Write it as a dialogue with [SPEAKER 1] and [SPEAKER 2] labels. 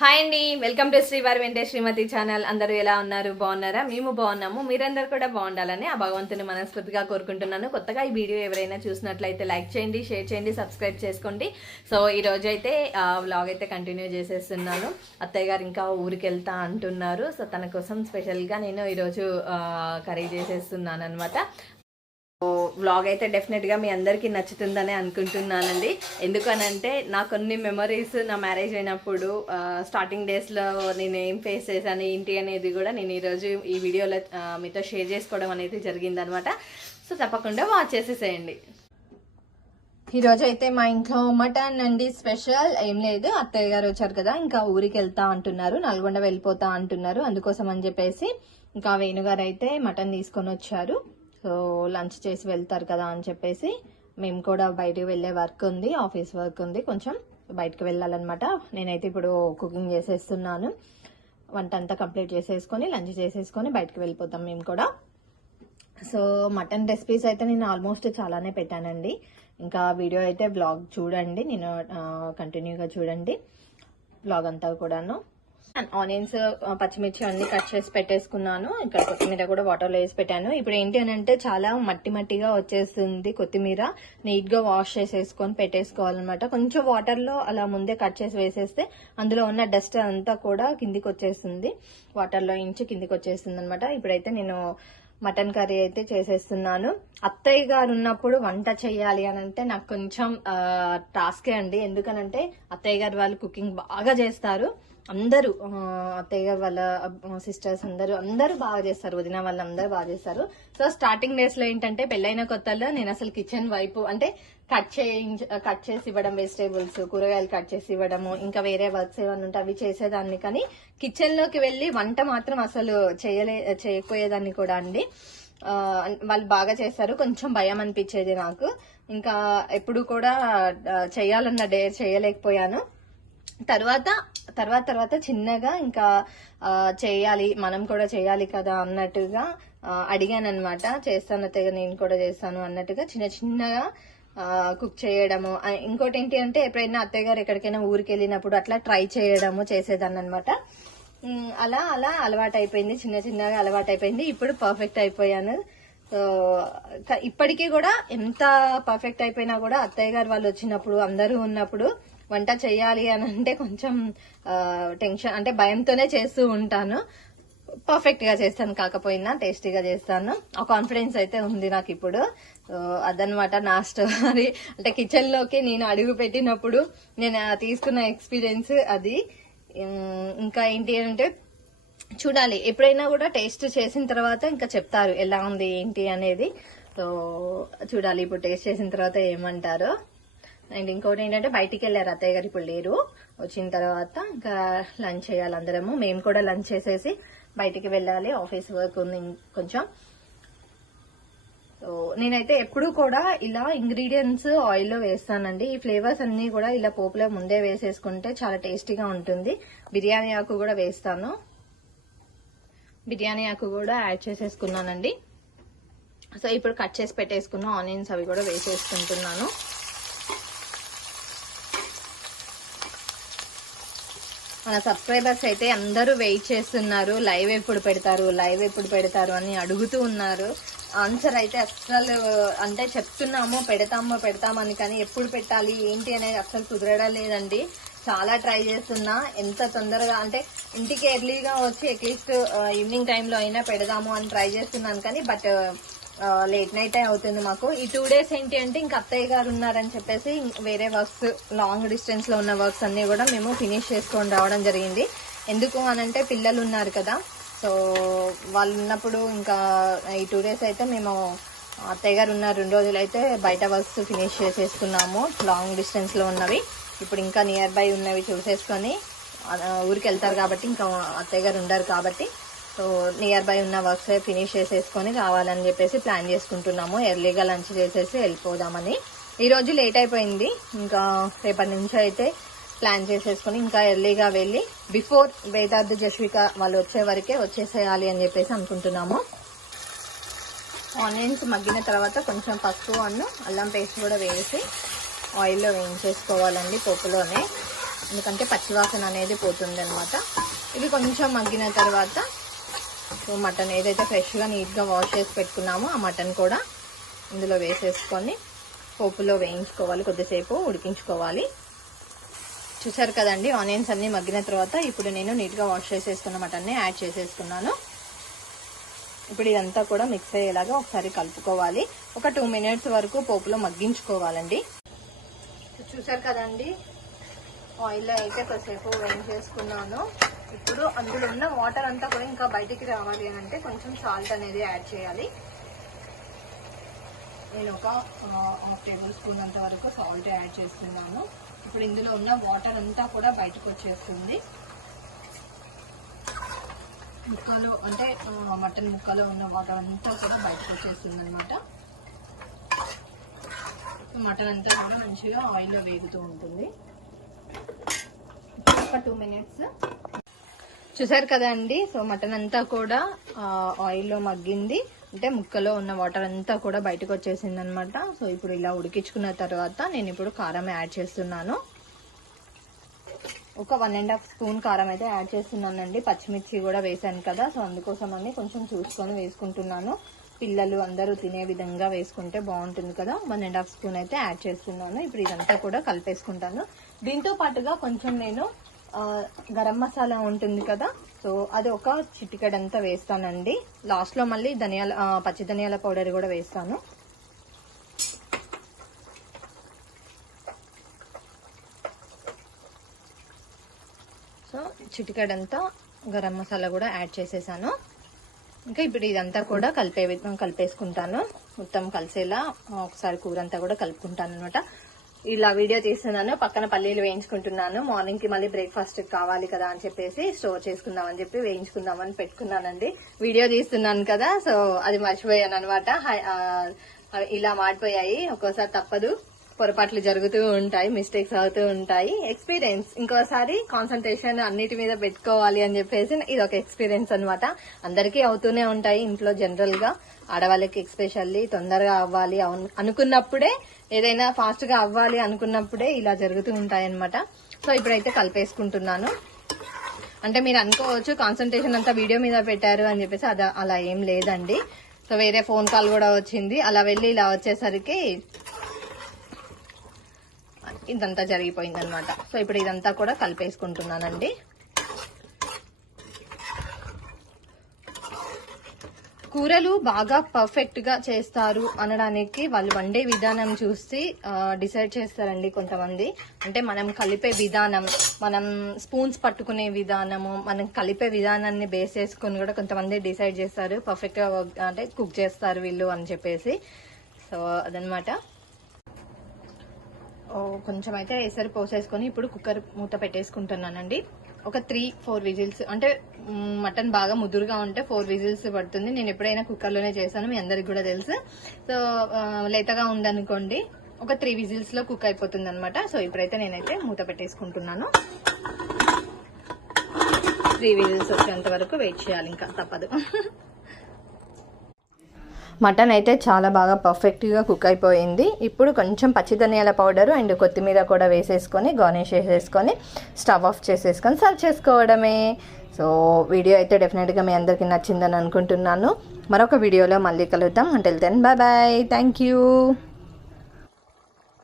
[SPEAKER 1] Hi అండి welcome to శ్రీవారి వెంటే శ్రీమతి ఛానల్. అందరూ ఎలా ఉన్నారు? బాగున్నారా? మేము బాగున్నాము. మీరందరూ కూడా బాగుండాలని ఆ భగవంతుని మనస్ఫూర్తిగా కోరుకుంటున్నాను. కొత్తగా ఈ వీడియో ఎవరైనా చూసినట్లయితే లైక్ చేయండి షేర్ చేయండి సబ్స్క్రైబ్ చేసుకోండి. సో ఈ రోజు అయితే వ్లాగ్ అయితే కంటిన్యూ చేసేస్తున్నాను. అత్తయ్య గారు ఇంకా ఊరికి వెళ్తా అంటున్నారు. సో తన కోసం స్పెషల్గా నేను ఈరోజు కర్రీ చేసేస్తున్నాను అనమాట వ్లాగ్ అయితే డెఫినెట్గా మీ అందరికీ నచ్చుతుందని అనుకుంటున్నానండి. ఎందుకనంటే నా కొన్ని మెమరీస్ నా మ్యారేజ్ అయినప్పుడు స్టార్టింగ్ డేస్లో నేను ఏం ఫేస్ చేశాను ఏంటి అనేది కూడా నేను ఈరోజు ఈ వీడియోలో మీతో షేర్ చేసుకోవడం అనేది జరిగిందనమాట. సో తప్పకుండా వాచ్ చేసేసేయండి. ఈరోజు అయితే మా ఇంట్లో మటన్ అండి స్పెషల్ ఏం లేదు అత్తయ్య గారు వచ్చారు కదా ఇంకా ఊరికి వెళ్తా అంటున్నారు నల్గొండ వెళ్ళిపోతా అంటున్నారు అందుకోసం అని చెప్పేసి ఇంకా వేణుగారు అయితే మటన్ తీసుకొని వచ్చారు. సో లంచ్ చేసి వెళ్తారు కదా అని చెప్పేసి మేము కూడా బయటకు వెళ్ళే వర్క్ ఉంది ఆఫీస్ వర్క్ ఉంది. కొంచెం బయటకు వెళ్ళాలన్నమాట. నేనైతే ఇప్పుడు కుకింగ్ చేసేస్తున్నాను. వంట అంతా కంప్లీట్ చేసేసుకొని లంచ్ చేసేసుకొని బయటకు వెళ్ళిపోతాం మేము కూడా. సో మటన్ రెసిపీస్ అయితే నేను ఆల్మోస్ట్ చాలానే పెట్టానండి. ఇంకా వీడియో అయితే బ్లాగ్ చూడండి. నేను కంటిన్యూగా చూడండి. బ్లాగ్ అంతా కూడాను. ఆనియన్స్ పచ్చిమిర్చి అన్ని కట్ చేసి పెట్టేసుకున్నాను. ఇక్కడ కొత్తిమీర కూడా వాటర్లో వేసి పెట్టాను. ఇప్పుడు ఏంటి అని అంటే చాలా మట్టి మట్టిగా వచ్చేస్తుంది కొత్తిమీర. నీట్గా వాష్ చేసేసుకొని పెట్టేసుకోవాలన్నమాట. కొంచెం వాటర్లో అలా ముందే కట్ చేసి వేసేస్తే అందులో ఉన్న డస్ట్ అంతా కూడా కిందికి వచ్చేస్తుంది వాటర్లో ఇంచి కిందికి వచ్చేస్తుంది అనమాట ఇప్పుడైతే నేను మటన్ కర్రీ అయితే చేసేస్తున్నాను. అత్తయ్య గారు ఉన్నప్పుడు వంట చేయాలి అని అంటే నాకు కొంచెం టాస్కే అండి. ఎందుకనంటే అత్తయ్య గారు వాళ్ళు కుకింగ్ బాగా చేస్తారు. అందరూ తెగ అత్తయ్య వాళ్ళ సిస్టర్స్ అందరూ అందరూ బాగా చేస్తారు వదిన వాళ్ళు అందరూ బాగా చేస్తారు. సో స్టార్టింగ్ డేస్లో ఏంటంటే పెళ్ళైన కొత్తలో నేను అసలు కిచెన్ వైపు అంటే కట్ చేయించ కట్ చేసి ఇవ్వడం వెజిటేబుల్స్ కూరగాయలు కట్ చేసి ఇవ్వడము ఇంకా వేరే వర్క్స్ ఏమైనా ఉంటే అవి చేసేదాన్ని. కానీ కిచెన్లోకి వెళ్ళి వంట మాత్రం అసలు చేయలే చేయకపోయేదాన్ని కూడా అండి. వాళ్ళు బాగా చేస్తారు. కొంచెం భయం అనిపించేది నాకు. ఇంకా ఎప్పుడు కూడా చేయాలన్న డేర్ చేయలేకపోయాను. తర్వాత తర్వాత తర్వాత చిన్నగా ఇంకా చేయాలి మనం కూడా చేయాలి కదా అన్నట్టుగా అడిగాను అనమాట చేస్తాను అత్తయ్య నేను కూడా చేస్తాను అన్నట్టుగా చిన్న చిన్నగా కుక్ చేయడము. ఇంకోటి ఏంటి అంటే ఎప్పుడైనా అత్తయ్య గారు ఎక్కడికైనా ఊరికి వెళ్ళినప్పుడు అట్లా ట్రై చేయడము చేసేదాన్ని అనమాట అలా అలా అలవాటు అయిపోయింది చిన్న చిన్నగా అలవాటు అయిపోయింది ఇప్పుడు పర్ఫెక్ట్ అయిపోయాను. సో ఇప్పటికీ కూడా ఎంత పర్ఫెక్ట్ అయిపోయినా కూడా అత్తయ్య గారు వాళ్ళు వచ్చినప్పుడు అందరూ ఉన్నప్పుడు వంట చేయాలి అని అంటే కొంచెం టెన్షన్ అంటే భయంతోనే చేస్తూ ఉంటాను. పర్ఫెక్ట్గా చేస్తాను కాకపోయినా టేస్టీగా చేస్తాను. ఆ కాన్ఫిడెన్స్ అయితే ఉంది నాకు ఇప్పుడు. అదనమాట నా స్టోరీ అంటే కిచెన్లోకి నేను అడుగు పెట్టినప్పుడు నేను తీసుకున్న ఎక్స్పీరియన్స్ అది. ఇంకా ఏంటి అంటే చూడాలి. ఎప్పుడైనా కూడా టేస్ట్ చేసిన తర్వాత ఇంకా చెప్తారు ఎలా ఉంది ఏంటి అనేది. సో చూడాలి. ఇప్పుడు టేస్ట్ చేసిన తర్వాత ఏమంటారో. అండ్ ఇంకోటి ఏంటంటే బయటికి వెళ్ళారు అత్తయ్య గారు ఇప్పుడు లేరు. వచ్చిన తర్వాత ఇంకా లంచ్ చేయాలి అందరము. మేము కూడా లంచ్ చేసేసి బయటికి వెళ్ళాలి. ఆఫీస్ వర్క్ ఉంది కొంచెం. సో నేనైతే ఎప్పుడు కూడా ఇలా ఇంగ్రీడియంట్స్ ఆయిల్లో వేస్తానండి. ఈ ఫ్లేవర్స్ అన్ని కూడా ఇలా పోపులో ముందే వేసేసుకుంటే చాలా టేస్టీగా ఉంటుంది. బిర్యానీ ఆకు కూడా వేస్తాను. బిర్యానీ ఆకు కూడా యాడ్ చేసేసుకున్నానండి. సో ఇప్పుడు కట్ చేసి పెట్టేసుకున్న ఆనియన్స్ అవి కూడా వేసేసుకుంటున్నాను. మన సబ్స్క్రైబర్స్ అయితే అందరూ వెయిట్ చేస్తున్నారు. లైవ్ ఎప్పుడు పెడతారు? లైవ్ ఎప్పుడు పెడతారు అని అడుగుతూ ఉన్నారు. ఆన్సర్ అయితే అస్సలు అంటే చెప్తున్నాము పెడతామో పెడతామని కానీ ఎప్పుడు పెట్టాలి ఏంటి అనేది అస్సలు కుదరడం లేదండి. చాలా ట్రై చేస్తున్నా. ఎంత తొందరగా అంటే ఇంటికి ఎర్లీగా వచ్చి అట్లీస్ట్ ఈవినింగ్ టైంలో అయినా పెడదాము అని ట్రై చేస్తున్నాను కానీ బట్ లేట్ నైట్ అవుతుంది మాకు. ఈ టూ డేస్ ఏంటి అంటే ఇంకా అత్తయ్య గారు ఉన్నారని చెప్పేసి వేరే వర్క్స్ లాంగ్ డిస్టెన్స్లో ఉన్న వర్క్స్ అన్ని కూడా మేము ఫినిష్ చేసుకొని రావడం జరిగింది. ఎందుకు అనంటే పిల్లలు ఉన్నారు కదా. సో వాళ్ళు ఉన్నప్పుడు ఇంకా ఈ టూ డేస్ అయితే మేము అత్తయ్య గారు ఉన్న రెండు రోజులు అయితే బయట వర్క్స్ ఫినిష్ చేసేసుకున్నాము లాంగ్ డిస్టెన్స్లో ఉన్నవి. ఇప్పుడు ఇంకా నియర్ బై ఉన్నవి చూసేసుకొని ఊరికి వెళ్తారు కాబట్టి ఇంకా అత్తయ్య గారు ఉండరు కాబట్టి సో నియర్ బై ఉన్న వర్క్స్ ఫినిష్ చేసేసుకొని రావాలని చెప్పేసి ప్లాన్ చేసుకుంటున్నాము. ఎర్లీగా లంచ్ చేసేసి వెళ్ళిపోదామని. ఈరోజు లేట్ అయిపోయింది. ఇంకా రేపటి నుంచి అయితే ప్లాన్ చేసేసుకొని ఇంకా ఎర్లీగా వెళ్ళి బిఫోర్ వేదార్థ జస్విక వాళ్ళు వచ్చే వరకే వచ్చేసేయాలి అని చెప్పేసి అనుకుంటున్నాము. ఆనియన్స్ మగ్గిన తర్వాత కొంచెం పసుపు అన్ను అల్లం పేస్ట్ కూడా వేసి ఆయిల్లో వేయించేసుకోవాలండి పోపులోనే. ఎందుకంటే పచ్చివాసన అనేది పోతుంది అనమాట ఇవి కొంచెం మగ్గిన తర్వాత సో మటన్ ఏదైతే ఫ్రెష్గా నీట్గా వాష్ చేసి పెట్టుకున్నామో ఆ మటన్ కూడా ఇందులో వేసేసుకొని పోపులో వేయించుకోవాలి కొద్దిసేపు ఉడికించుకోవాలి. చూసారు కదండి ఆనియన్స్ అన్నీ మగ్గిన తర్వాత ఇప్పుడు నేను నీట్గా వాష్ చేసేసుకున్న మటన్ని యాడ్ చేసేసుకున్నాను. ఇప్పుడు ఇదంతా కూడా మిక్స్ అయ్యేలాగా ఒకసారి కలుపుకోవాలి. ఒక టూ మినిట్స్ వరకు పోపులో మగ్గించుకోవాలండి. చూసారు కదండి ఆయిల్లో అయితే కొద్దిసేపు వేయించేసుకున్నాను. ఇప్పుడు అందులో ఉన్న వాటర్ అంతా కూడా ఇంకా బయటికి రావాలి అని అంటే కొంచెం సాల్ట్ అనేది యాడ్ చేయాలి. నేను ఒక హాఫ్ టేబుల్ స్పూన్ అంత వరకు సాల్ట్ యాడ్ చేస్తున్నాను. ఇప్పుడు ఇందులో ఉన్న వాటర్ అంతా కూడా బయటకు వచ్చేస్తుంది. ముక్కలు అంటే మటన్ ముక్కలో ఉన్న వాటర్ అంతా కూడా బయటకు వచ్చేస్తుంది అనమాట మటన్ అంతా కూడా మంచిగా ఆయిల్లో వేగుతూ ఉంటుంది. ఒక టూ మినిట్స్ చూసారు కదండి సో మటన్ అంతా కూడా ఆయిల్లో మగ్గింది. అంటే ముక్కలో ఉన్న వాటర్ అంతా కూడా బయటకు వచ్చేసింది అనమాట సో ఇప్పుడు ఇలా ఉడికించుకున్న తర్వాత నేను ఇప్పుడు కారం యాడ్ చేస్తున్నాను. ఒక వన్ అండ్ హాఫ్ స్పూన్ కారం అయితే యాడ్ చేస్తున్నానండి. పచ్చిమిర్చి కూడా వేసాను కదా సో అందుకోసం అని కొంచెం చూసుకొని వేసుకుంటున్నాను. పిల్లలు అందరూ తినే విధంగా వేసుకుంటే బాగుంటుంది కదా. వన్ అండ్ హాఫ్ స్పూన్ అయితే యాడ్ చేస్తున్నాను. ఇప్పుడు ఇదంతా కూడా కలిపేసుకుంటాను. దీంతో పాటుగా కొంచెం నేను గరం మసాలా ఉంటుంది కదా సో అది ఒక చిటికెడంతా వేస్తానండి. లాస్ట్లో మళ్ళీ ధనియాల పచ్చి ధనియాల పౌడర్ కూడా వేస్తాను. సో చిటికెడంతా గరం మసాలా కూడా యాడ్ చేసేసాను. ఇంకా ఇప్పుడు ఇదంతా కూడా కలిపే కలిపేసుకుంటాను. మొత్తం కలిసేలా ఒకసారి కూర అంతా కూడా కలుపుకుంటాను అనమాట ఇలా వీడియో తీస్తున్నాను పక్కన పల్లీలు వేయించుకుంటున్నాను. మార్నింగ్కి మళ్ళీ బ్రేక్ఫాస్ట్ కావాలి కదా అని చెప్పేసి స్టోర్ చేసుకుందాం అని చెప్పి వేయించుకుందామని పెట్టుకున్నానండి. వీడియో తీస్తున్నాను కదా సో అది మర్చిపోయాను అనమాట ఇలా మాడిపోయాయి. ఒక్కోసారి తప్పదు. పొరపాట్లు జరుగుతూ ఉంటాయి మిస్టేక్స్ అవుతూ ఉంటాయి. ఎక్స్పీరియన్స్ ఇంకోసారి కాన్సన్ట్రేషన్ అన్నిటి మీద పెట్టుకోవాలి అని చెప్పేసి ఇది ఒక ఎక్స్పీరియన్స్ అన్నమాట. అందరికీ అవుతూనే ఉంటాయి ఇంట్లో జనరల్గా. ఆడవాళ్ళకి ఎక్స్పెషల్లీ తొందరగా అవ్వాలి అవును- అనుకున్నప్పుడే ఏదైనా ఫాస్ట్గా అవ్వాలి అనుకున్నప్పుడే ఇలా జరుగుతూ ఉంటాయి అనమాట సో ఇప్పుడైతే కలిపేసుకుంటున్నాను. అంటే మీరు అనుకోవచ్చు కాన్సన్ట్రేషన్ అంతా వీడియో మీద పెట్టారు అని చెప్పేసి అది అలా ఏం లేదండి. సో వేరే ఫోన్ కాల్ కూడా వచ్చింది. అలా వెళ్ళి ఇలా వచ్చేసరికి ఇదంతా జరిగిపోయింది అనమాట సో ఇప్పుడు ఇదంతా కూడా కలిపేసుకుంటున్నానండి. కూరలు బాగా పర్ఫెక్ట్గా చేస్తారు అనడానికి వాళ్ళు వండే విధానం చూసి డిసైడ్ చేస్తారండి కొంతమంది. అంటే మనం కలిపే విధానం మనం స్పూన్స్ పట్టుకునే విధానము మనం కలిపే విధానాన్ని బేస్ చేసుకుని కూడా కొంతమంది డిసైడ్ చేస్తారు. పర్ఫెక్ట్గా అంటే కుక్ చేస్తారు వీళ్ళు అని చెప్పేసి. సో అదనమాట కొంచెం అయితే ఎసరు పోసేసుకొని ఇప్పుడు కుక్కర్ మూత పెట్టేసుకుంటున్నానండి. ఒక త్రీ ఫోర్ విజిల్స్ అంటే మటన్ బాగా ముదురుగా ఉంటే ఫోర్ విజిల్స్ పడుతుంది. నేను ఎప్పుడైనా కుక్కర్లోనే చేశాను మీ అందరికి కూడా తెలుసు. సో లేతగా ఉందనుకోండి ఒక త్రీ విజిల్స్లో కుక్ అయిపోతుంది అనమాట సో ఇప్పుడైతే నేనైతే మూత పెట్టేసుకుంటున్నాను. త్రీ విజిల్స్ వచ్చేంత వరకు వెయిట్ చేయాలి ఇంకా తప్పదు. మటన్ అయితే చాలా బాగా పర్ఫెక్ట్గా కుక్ అయిపోయింది. ఇప్పుడు కొంచెం పచ్చి ధనియాల పౌడర్ అండ్ కొత్తిమీర కూడా వేసేసుకొని గార్నిష్ చేసేసుకొని స్టవ్ ఆఫ్ చేసేసుకొని సర్వ్ చేసుకోవడమే. సో వీడియో అయితే డెఫినెట్గా మీ అందరికీ నచ్చిందని అనుకుంటున్నాను. మరొక వీడియోలో మళ్ళీ కలుద్దాం. అంటే then bye bye thank you